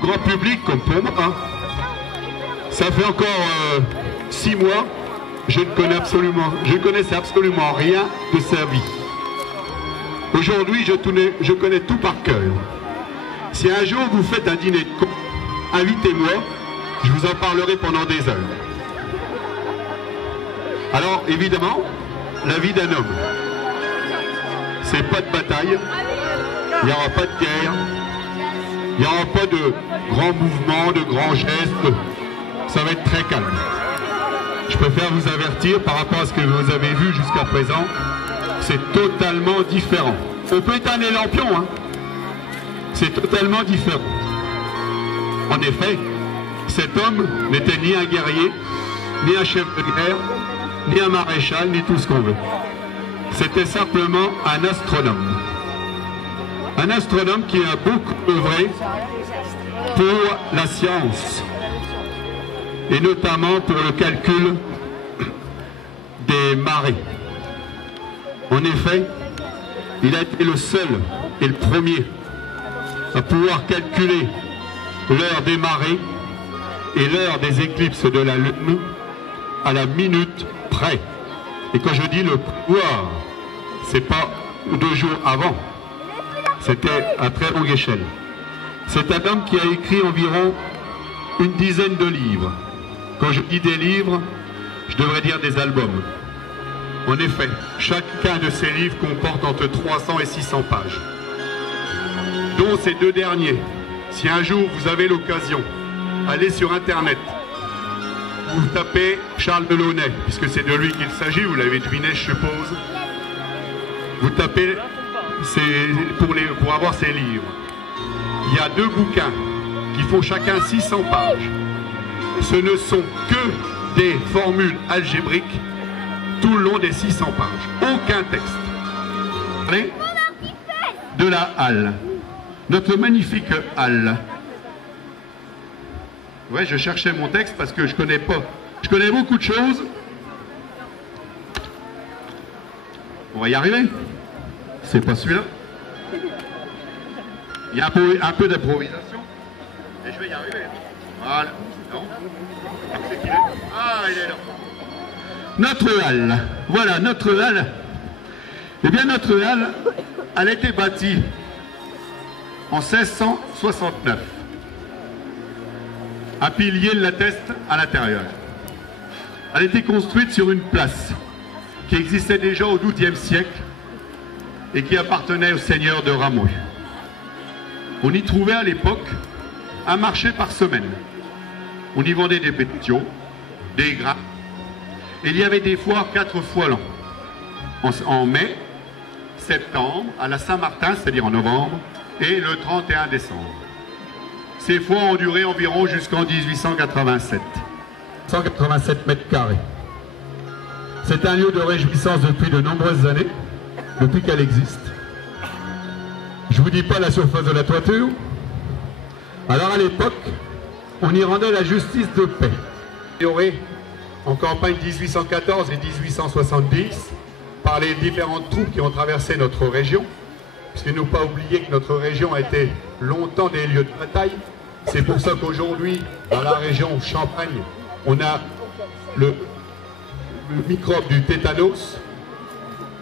grand public comme pour moi, hein. Ça fait encore 6 mois, je ne connaissais absolument rien de sa vie. Aujourd'hui, je connais tout par cœur. Si un jour vous faites un dîner de con, invitez-moi, je vous en parlerai pendant des heures. Alors, évidemment, la vie d'un homme, c'est pas de bataille, il n'y aura pas de guerre, il n'y aura pas de grands mouvements, de grands gestes, ça va être très calme. Je préfère vous avertir par rapport à ce que vous avez vu jusqu'à présent, c'est totalement différent. On peut éteindre les lampions, hein. C'est totalement différent. En effet, cet homme n'était ni un guerrier, ni un chef de guerre, ni un maréchal, ni tout ce qu'on veut. C'était simplement un astronome. Un astronome qui a beaucoup œuvré pour la science, et notamment pour le calcul des marées. En effet, il a été le seul et le premier à pouvoir calculer l'heure des marées et l'heure des éclipses de la Lune à la minute près. Et quand je dis le pouvoir, c'est pas 2 jours avant, c'était à très longue échelle. C'est un homme qui a écrit environ une dizaine de livres. Quand je dis des livres, je devrais dire des albums. En effet, chacun de ces livres comporte entre 300 et 600 pages, dont ces 2 derniers. Si un jour vous avez l'occasion, allez sur Internet, vous tapez Charles Delaunay, puisque c'est de lui qu'il s'agit, vous l'avez deviné, je suppose. Vous tapez pour avoir ses livres. Il y a 2 bouquins qui font chacun 600 pages. Ce ne sont que des formules algébriques tout le long des 600 pages. Aucun texte. Allez, de la halle. Notre magnifique halle. Ouais, je cherchais mon texte parce que je connais pas. Je connais beaucoup de choses. On va y arriver. C'est pas celui-là. Il y a un peu d'improvisation. Et je vais y arriver. Voilà. Non. C'est qui est ? Ah, il est là. Notre halle. Voilà, notre halle. Eh bien, notre halle, elle a été bâtie en 1669. Un pilier l'atteste à l'intérieur. Elle a été construite sur une place qui existait déjà au XIIe siècle et qui appartenait au seigneur de Ramouille. On y trouvait à l'époque un marché par semaine. On y vendait des bestiaux, des grains. Et il y avait des foires 4 fois l'an. En mai, septembre, à la Saint-Martin, c'est-à-dire en novembre, et le 31 décembre. Ces foires ont duré environ jusqu'en 1887. 187 mètres carrés. C'est un lieu de réjouissance depuis de nombreuses années, depuis qu'elle existe. Je ne vous dis pas la surface de la toiture. Alors à l'époque, on y rendait la justice de paix. Il y aurait en campagne 1814 et 1870, par les différentes troupes qui ont traversé notre région, puisqu'il ne faut pas oublier que notre région a été longtemps des lieux de bataille. C'est pour ça qu'aujourd'hui, dans la région Champagne, on a le microbe du tétanos,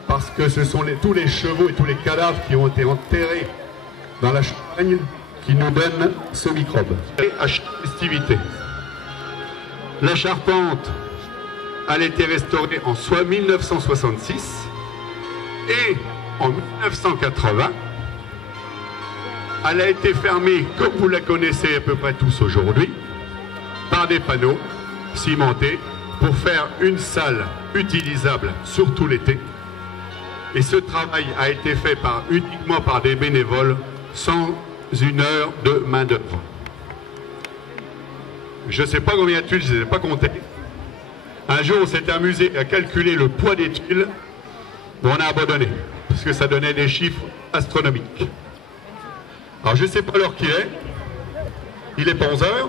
parce que ce sont tous les chevaux et tous les cadavres qui ont été enterrés dans la Champagne qui nous donnent ce microbe. Et à chaque festivité, la charpente, elle a été restaurée en 1966 et en 1980, elle a été fermée, comme vous la connaissez à peu près tous aujourd'hui, par des panneaux cimentés pour faire une salle utilisable surtout l'été. Et ce travail a été fait uniquement par des bénévoles sans une heure de main-d'œuvre. Je ne sais pas combien de tuiles, je ne les ai pas comptées. Un jour, on s'est amusé à calculer le poids des tuiles, mais on a abandonné, parce que ça donnait des chiffres astronomiques. Alors, je ne sais pas l'heure qu'il est. Il est pas 11 heures.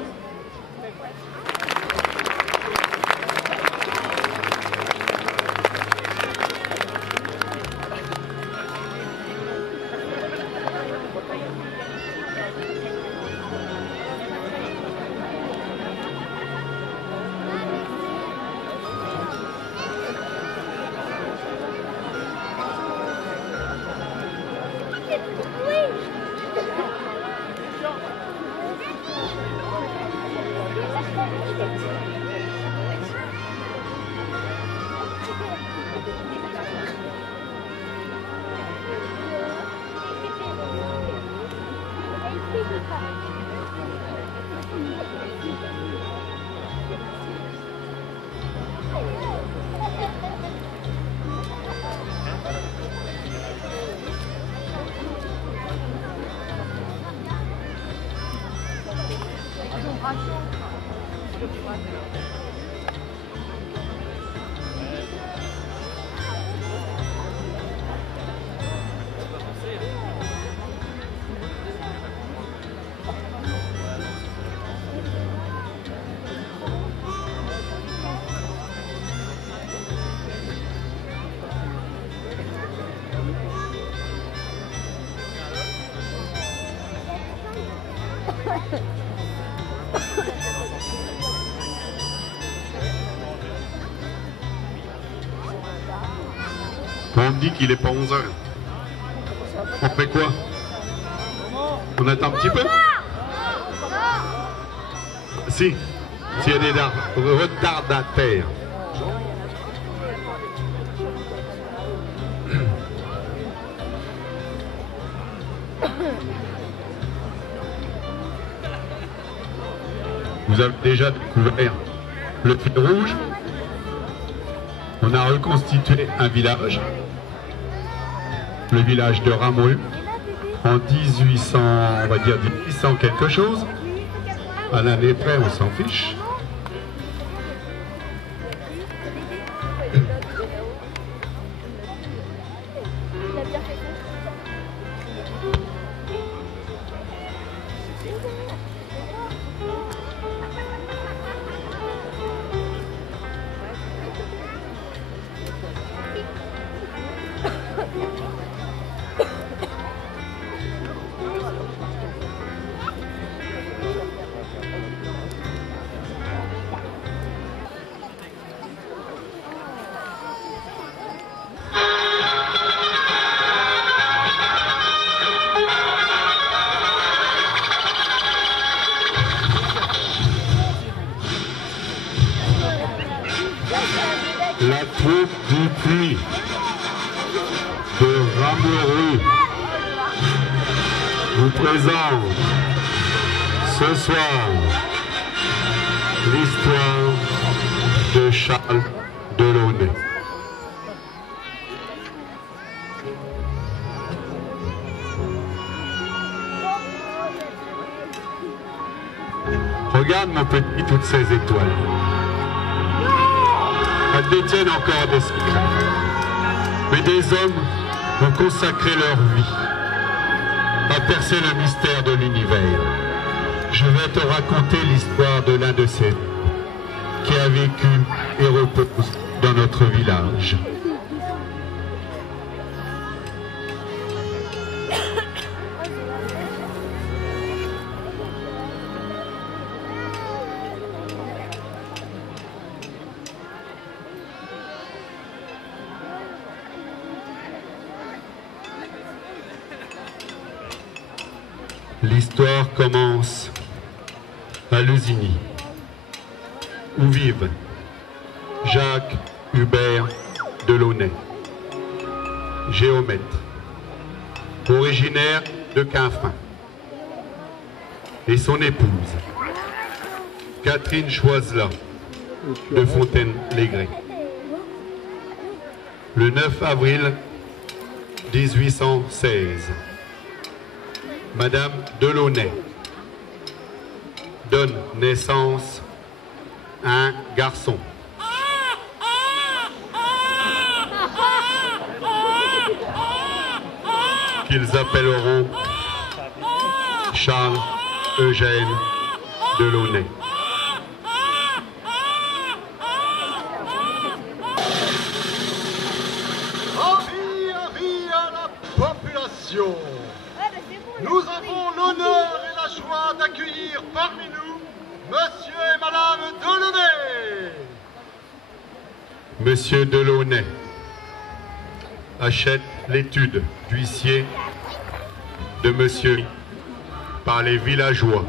On me dit qu'il est pas 11 heures. On fait quoi? On attend un petit peu? Si, s'il y a des retardataires. Vous avez déjà découvert le fil rouge. On a reconstitué un village, le village de Ramreux, en 1800, on va dire 1800 quelque chose. À l'année près, on s'en fiche. La troupe du puits de Ramreux vous présente ce soir l'histoire de Charles Delaunay. Regarde mon petit, toutes ces étoiles. Elles détiennent encore des secrets. Mais des hommes ont consacré leur vie à percer le mystère de l'univers. Je vais te raconter l'histoire de l'un de ces qui a vécu et repose dans notre village. L'histoire commence à Lesigny, où vivent Jacques Hubert Delaunay, géomètre, originaire de Quinfin, et son épouse, Catherine Choiselat de Fontaine-les-Grès. Le 9 avril 1816, Madame Delaunay donne naissance à un garçon. Qu'ils appelleront Charles Eugène Delaunay. Avis à la population. Nous avons l'honneur et la joie d'accueillir parmi nous Monsieur et Madame Delaunay. Monsieur Delaunay achète l'étude d'huissier de Monsieur par les villageois.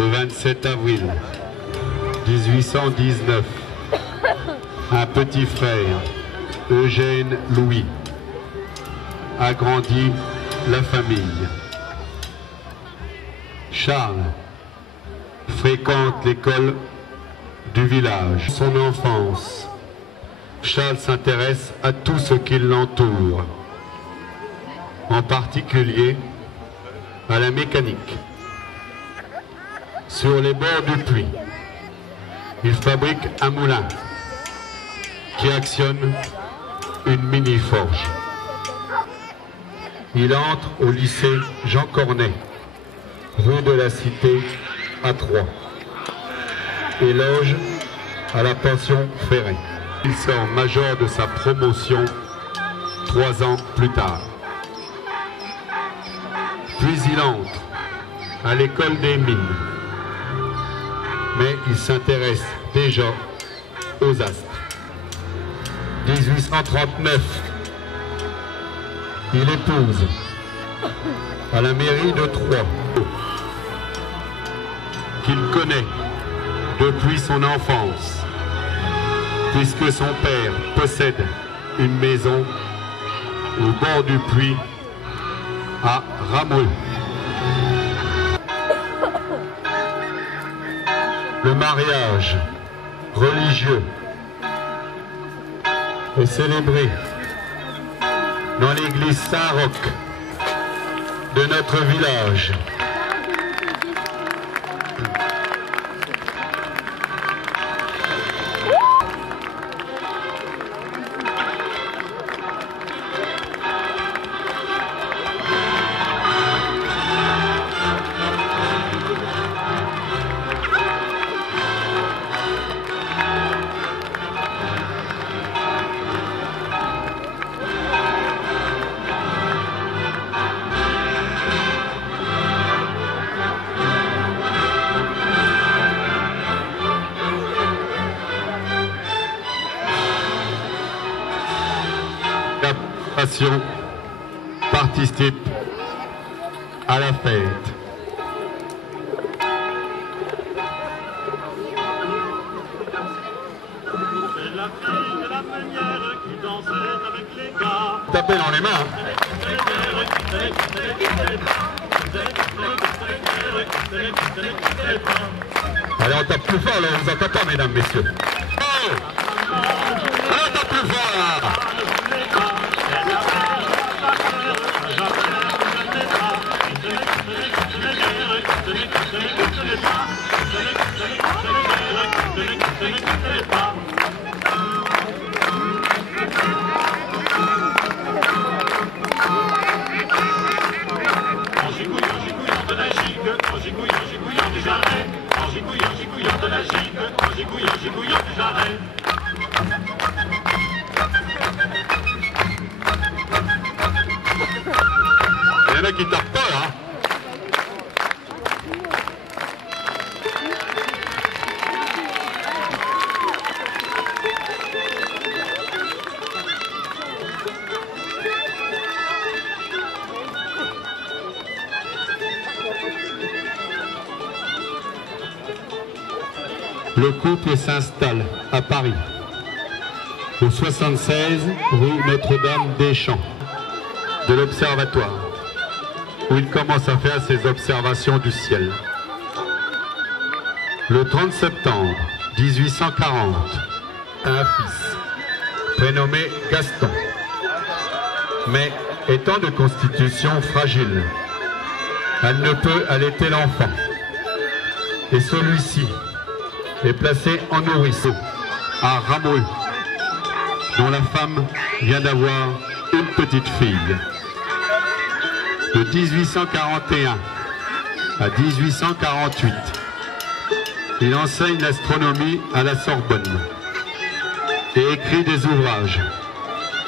Le 27 avril 1819, un petit frère, Eugène Louis, agrandit la famille. Charles fréquente l'école du village. Son enfance, Charles s'intéresse à tout ce qui l'entoure, en particulier à la mécanique. Sur les bords du puits, il fabrique un moulin qui actionne une mini-forge. Il entre au lycée Jean Cornet, rue de la Cité à Troyes, et loge à la pension Ferré. Il sort major de sa promotion 3 ans plus tard. Puis il entre à l'école des mines, mais il s'intéresse déjà aux astres. 1839, il épouse à la mairie de Troyes, qu'il connaît depuis son enfance, puisque son père possède une maison au bord du puits à Rameau. Le mariage religieux est célébré dans l'église Saint-Roch de notre village. Participe à la fête. C'est la fille de la manière qui dansait avec les gars. Tapez dans les mains. Allez, on tape plus fort là, on vous entend pas, mesdames, messieurs. Oh, allez, on tape plus fort là. Il y en a qui tapent pas là. Le couple s'installe à Paris, au 76 rue Notre-Dame-des-Champs, de l'Observatoire, où il commence à faire ses observations du ciel. Le 30 septembre 1840, un fils, prénommé Gaston, mais étant de constitution fragile, elle ne peut allaiter l'enfant, et celui-ci est placé en nourrisseau à Rameau, dont la femme vient d'avoir une petite fille. De 1841 à 1848, il enseigne l'astronomie à la Sorbonne et écrit des ouvrages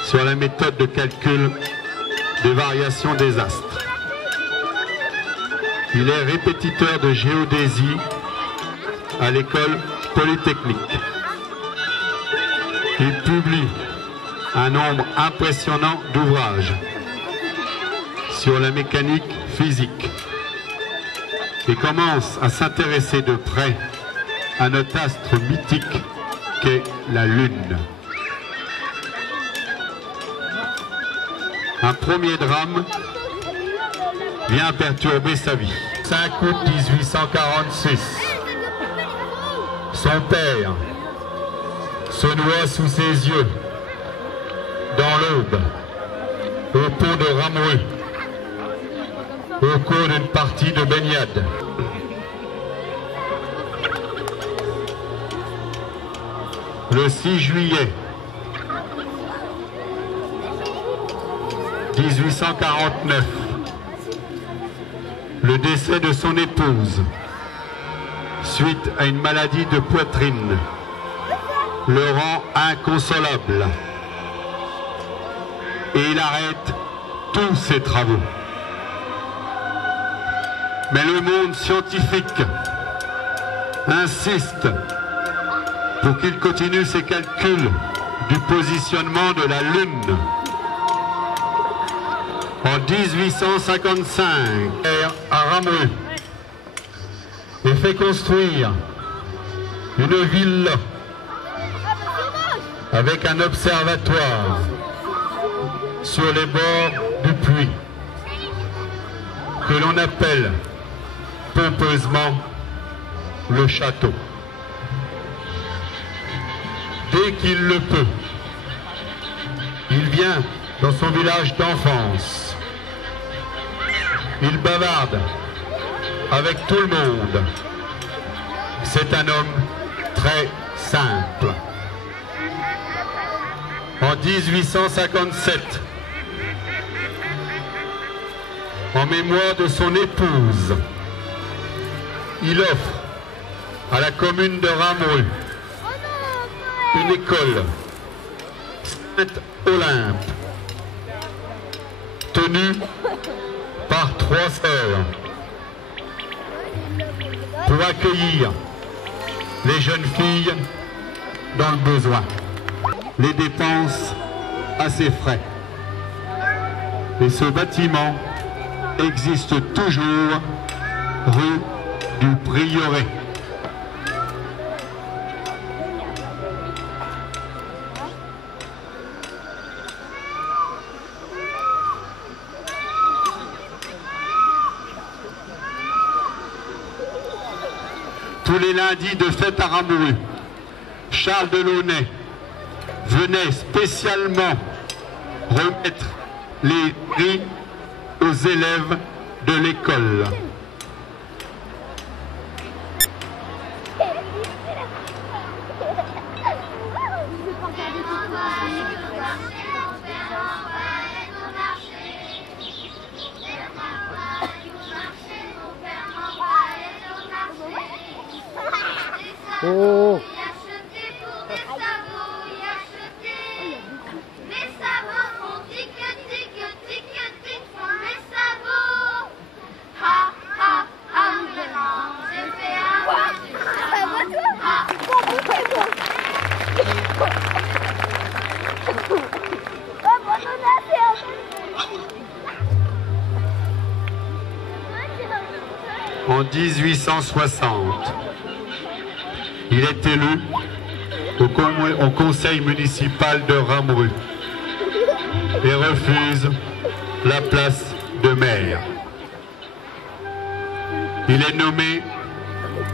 sur la méthode de calcul des variations des astres. Il est répétiteur de géodésie à l'école polytechnique. Il publie un nombre impressionnant d'ouvrages sur la mécanique physique. et commence à s'intéresser de près à notre astre mythique qu'est la Lune. Un premier drame vient perturber sa vie. 5 août 1846, son père se noie sous ses yeux dans l'Aube, au pont de Rameau, au cours d'une partie de baignade. Le 6 juillet 1849, le décès de son épouse suite à une maladie de poitrine le rend inconsolable et il arrête tous ses travaux. Mais le monde scientifique insiste pour qu'il continue ses calculs du positionnement de la Lune. En 1855, à Rameau, et fait construire une ville avec un observatoire sur les bords du puits que l'on appelle pompeusement le château. Dès qu'il le peut, il vient dans son village d'enfance. Il bavarde avec tout le monde. C'est un homme très simple. En 1857, en mémoire de son épouse, il offre à la commune de Rameau une école, Sainte-Olympe, tenue par 3 sœurs, pour accueillir les jeunes filles dans le besoin. Les dépenses à ses frais. Et ce bâtiment existe toujours rue du Prieuré. Tous les lundis de fête à Rameau, Charles Delaunay venait spécialement remettre les prix aux élèves de l'école. Oh. En 1860, il est élu au conseil municipal de Rameau et refuse la place de maire. Il est nommé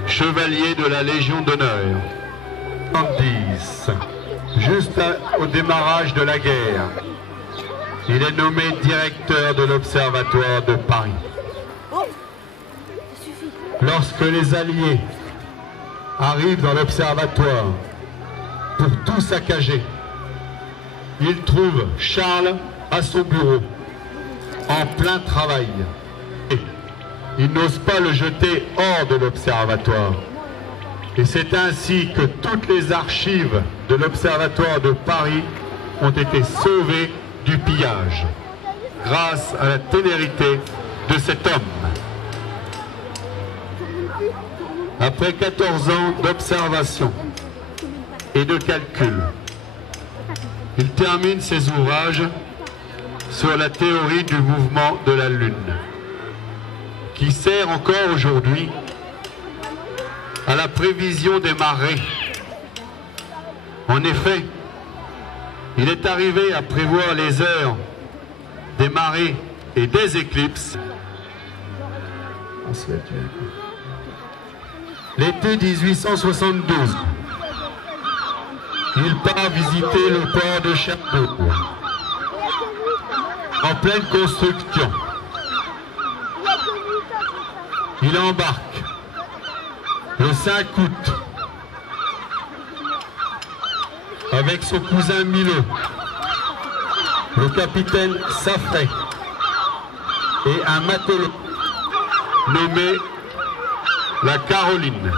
chevalier de la Légion d'honneur. En 10, juste au démarrage de la guerre, il est nommé directeur de l'Observatoire de Paris. Lorsque les Alliés arrivent dans l'Observatoire pour tout saccager, ils trouvent Charles à son bureau, en plein travail. Et ils n'osent pas le jeter hors de l'Observatoire. Et c'est ainsi que toutes les archives de l'Observatoire de Paris ont été sauvées du pillage, grâce à la ténérité de cet homme. Après 14 ans d'observation et de calcul, il termine ses ouvrages sur la théorie du mouvement de la Lune, qui sert encore aujourd'hui à la prévision des marées. En effet, il est arrivé à prévoir les heures des marées et des éclipses. L'été 1872, il part visiter le port de Cherbourg, en pleine construction. Il embarque le 5 août avec son cousin Mileux, le capitaine Saffray et un matelot nommé la Caroline.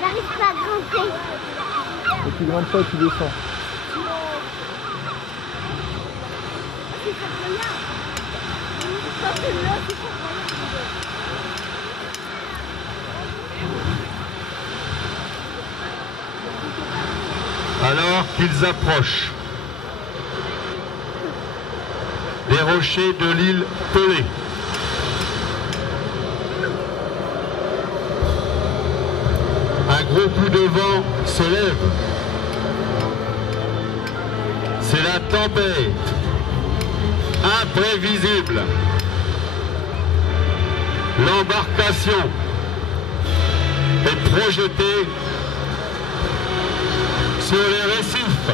J'arrive pas à grimper. Et tu grimpes pas, tu descends. C'est ça que là. Ça c'est là, c'est ça. Alors qu'ils approchent des rochers de l'île Pelée, un gros coup de vent se lève. C'est la tempête, imprévisible. L'embarcation est projetée sur les récifs.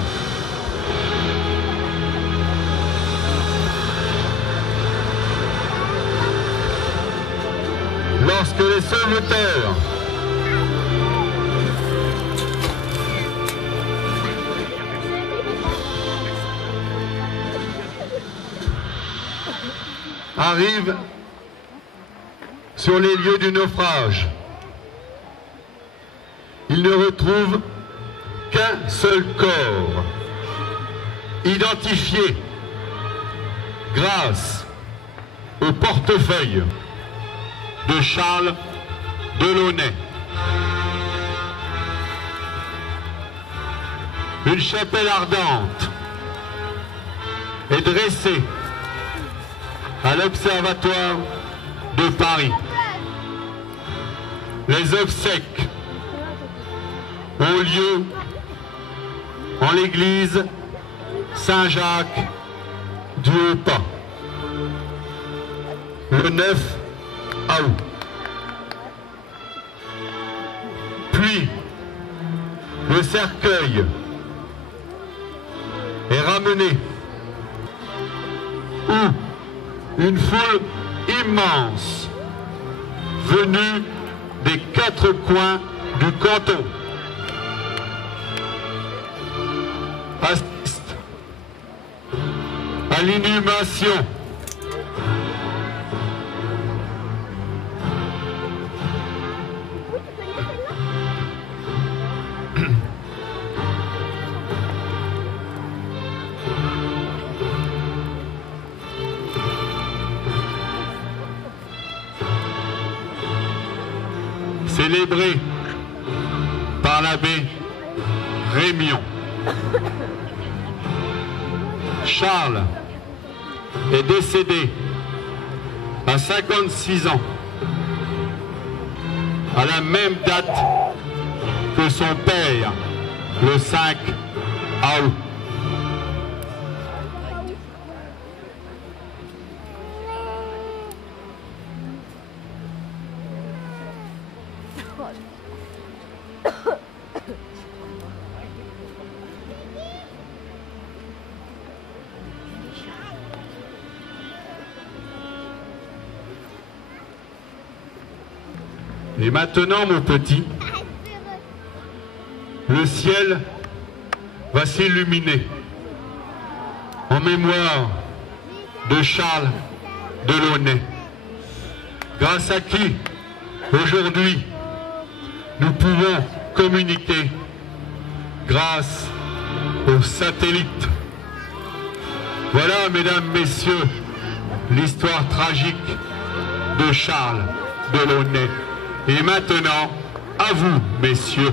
Lorsque les sauveteurs arrivent sur les lieux du naufrage, ils ne retrouvent qu'un seul corps, identifié grâce au portefeuille de Charles Delaunay. Une chapelle ardente est dressée à l'Observatoire de Paris. Les obsèques ont lieu en l'église Saint-Jacques du Haut-Pas, le 9 août. Puis, le cercueil est ramené où une foule immense venue des 4 coins du canton assiste à l'inhumation célébré par l'abbé Rémion. Charles est décédé à 56 ans, à la même date que son père, le 5 août. Et maintenant, mon petit, le ciel va s'illuminer en mémoire de Charles Delaunay, grâce à qui, aujourd'hui, nous pouvons communiquer grâce aux satellites. Voilà, mesdames, messieurs, l'histoire tragique de Charles Delaunay. Et maintenant, à vous, messieurs.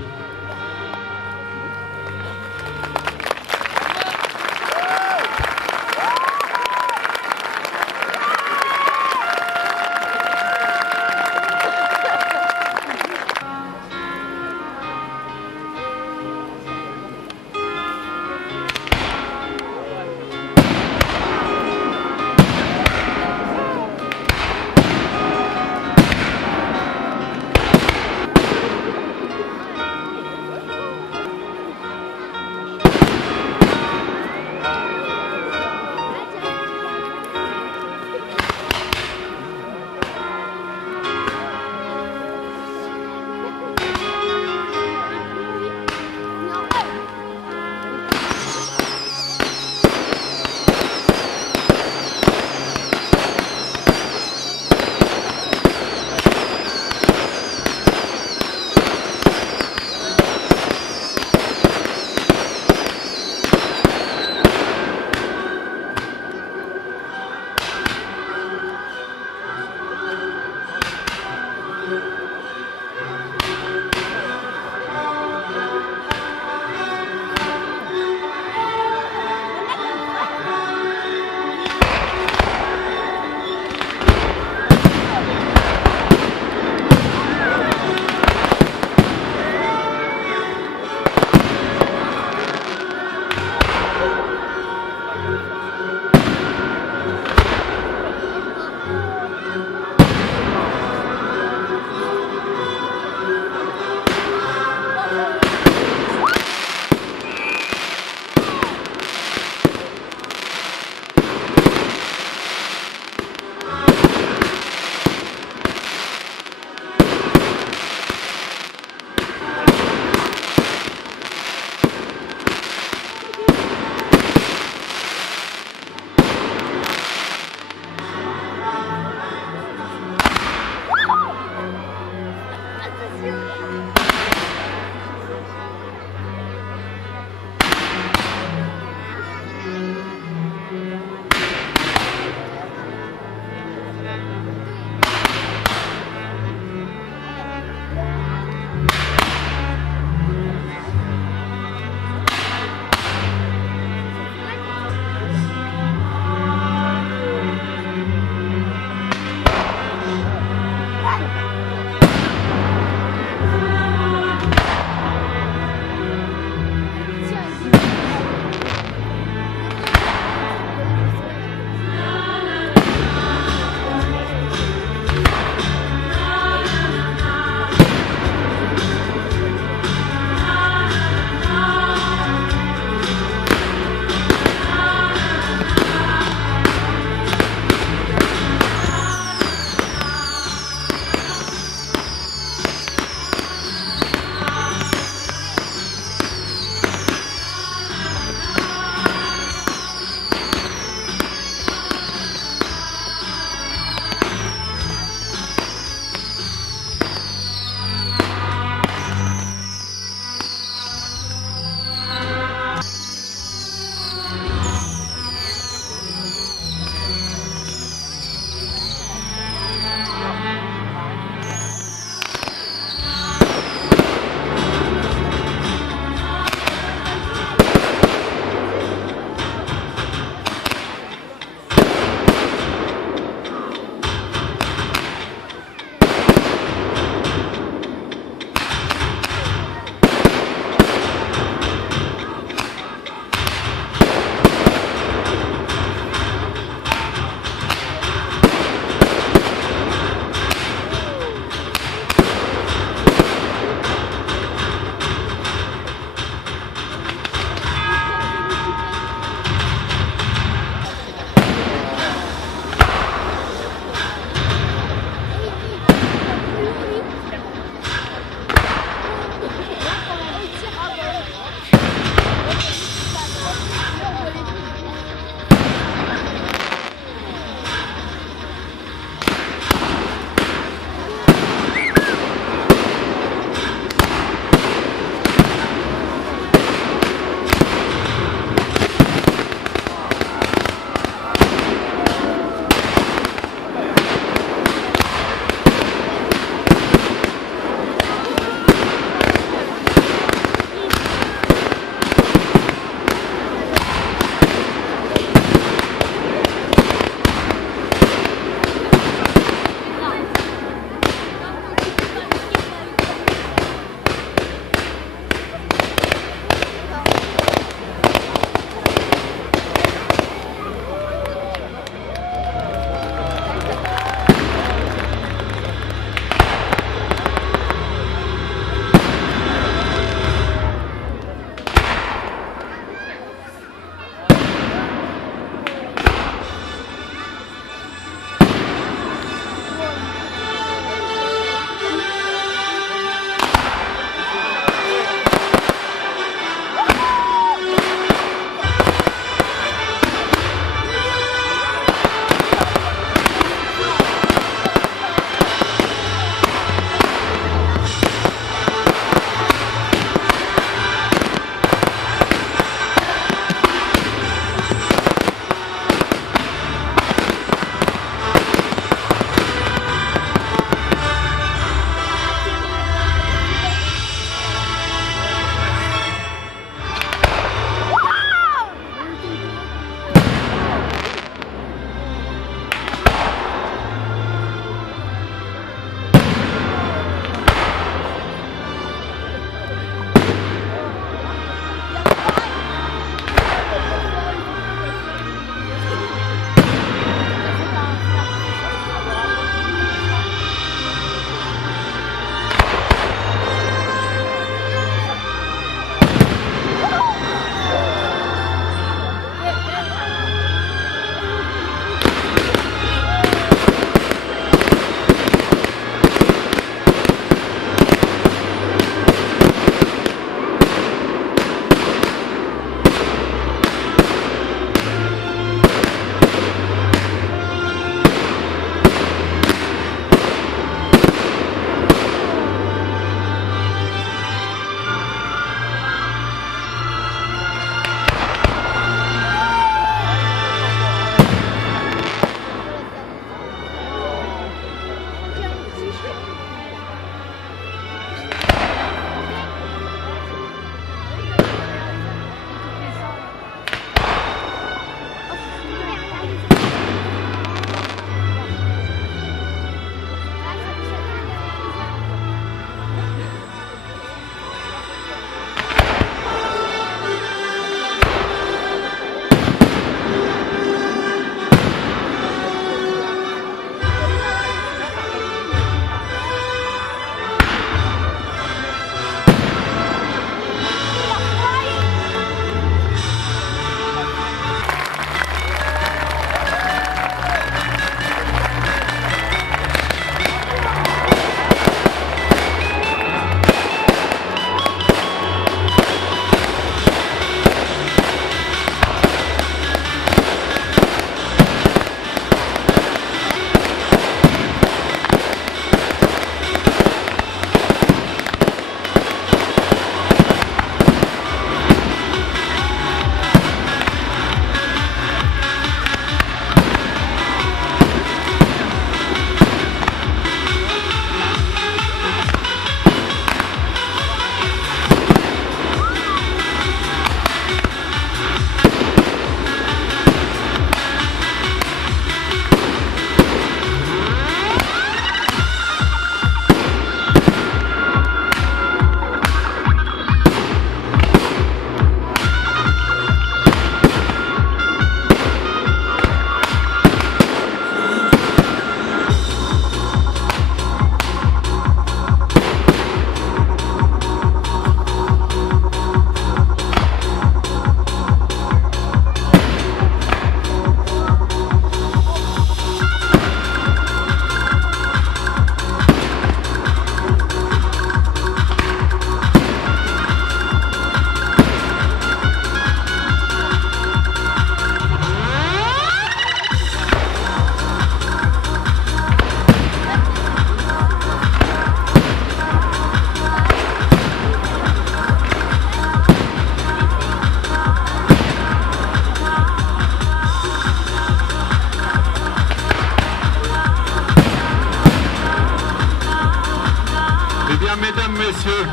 Eh bien, mesdames, messieurs,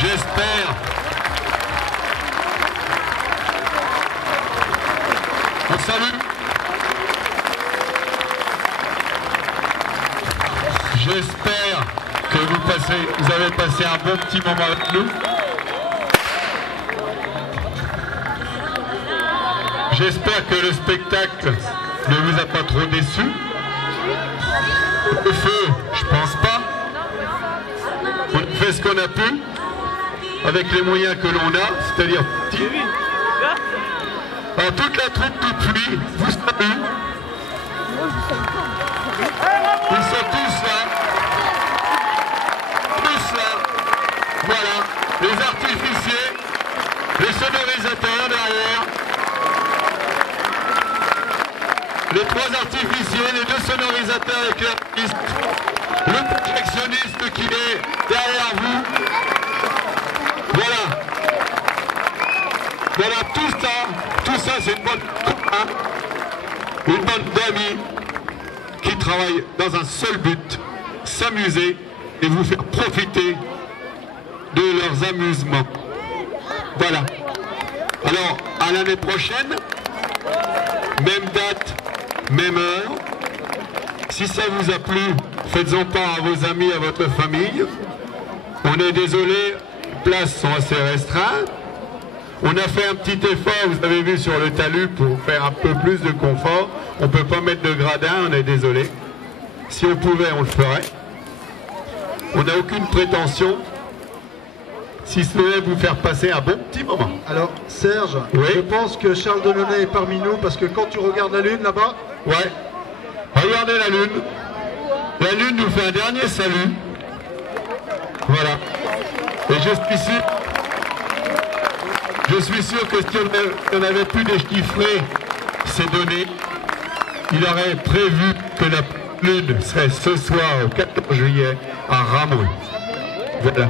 j'espère... On salue. J'espère que vous avez passé un bon petit moment avec nous. J'espère que le spectacle ne vous a pas trop déçu. Le feu, je pense pas. On a fait ce qu'on a pu avec les moyens que l'on a, c'est-à-dire alors, toute la troupe de pluie, vous savez, ils sont tous là. Tous là. Voilà. Les artificiers, les sonorisateurs derrière. Les 3 artificiers, les 2 sonorisateurs avec l'artiste, le projectionniste qui est derrière vous. Voilà. Voilà, tout ça c'est une bande de une bande d'amis qui travaillent dans un seul but, s'amuser et vous faire profiter de leurs amusements. Voilà. Alors, à l'année prochaine, même date, même heure. Si ça vous a plu, faites-en part à vos amis, à votre famille. On est désolé, les places sont assez restreintes. On a fait un petit effort, vous avez vu, sur le talus pour faire un peu plus de confort. On ne peut pas mettre de gradin, on est désolé. Si on pouvait, on le ferait. On n'a aucune prétention, si ce n'est vous faire passer un bon petit moment. Alors, Serge, oui, je pense que Charles Delaunay est parmi nous, parce que quand tu regardes la Lune là-bas... Ouais, regardez la Lune. La Lune nous fait un dernier salut. Voilà. Et je suis sûr que si on n'avait plus déchiffré ces données, il aurait prévu que la Lune serait ce soir, au 14 juillet, à Ramouille. Voilà.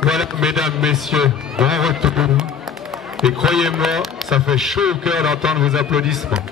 Voilà, mesdames, messieurs, bon retour. Et croyez-moi, ça fait chaud au cœur d'entendre vos applaudissements.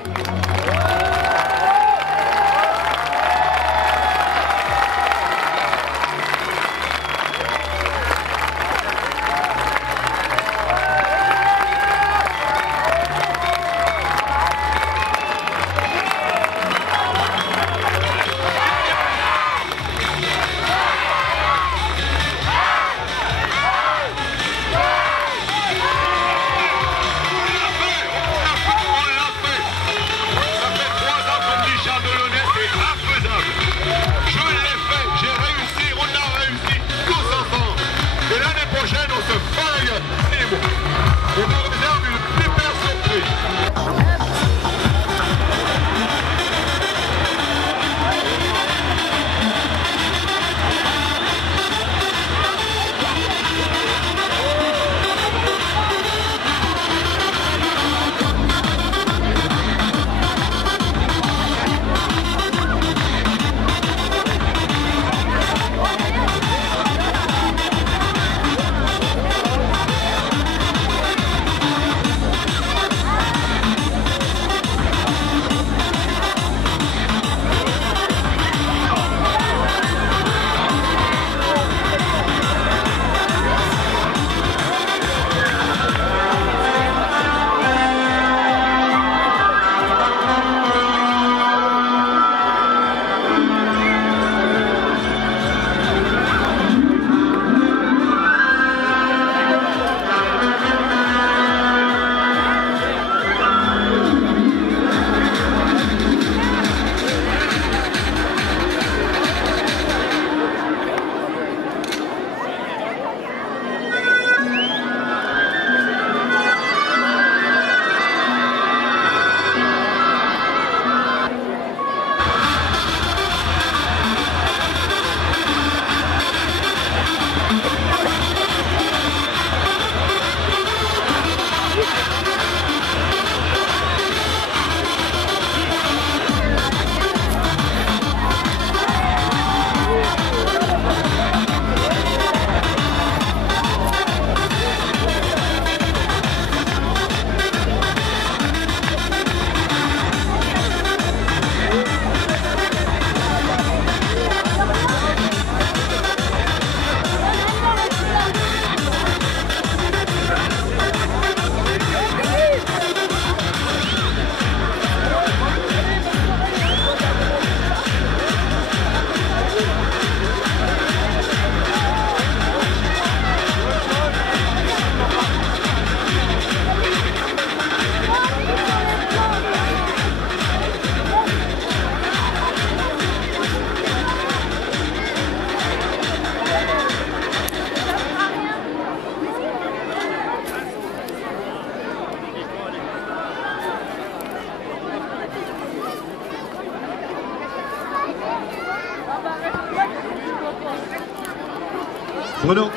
Bruno.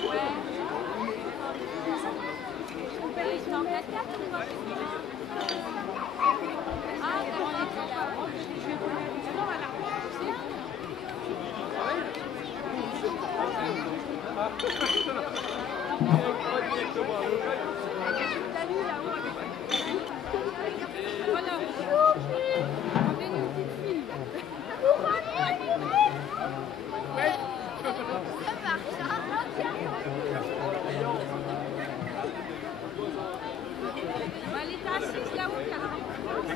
Ouais.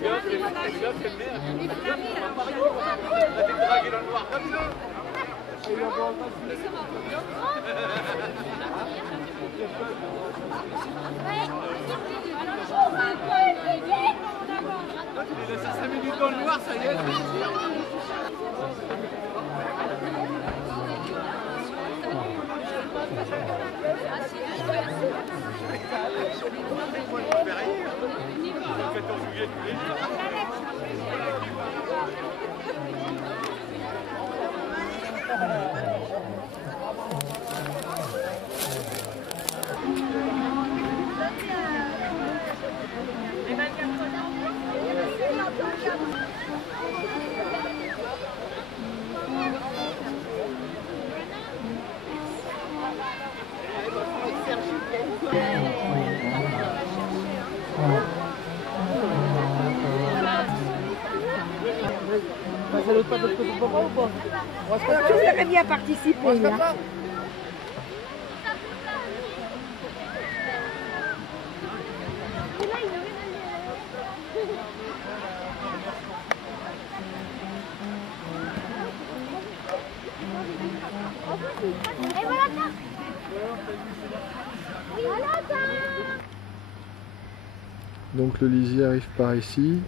Il laisse 5 minutes dans le noir, ça y est. C'est l'autre pas de côté pour moi ou pas? Je voudrais bien participer là. Et voilà ça. Donc le lisier arrive par ici.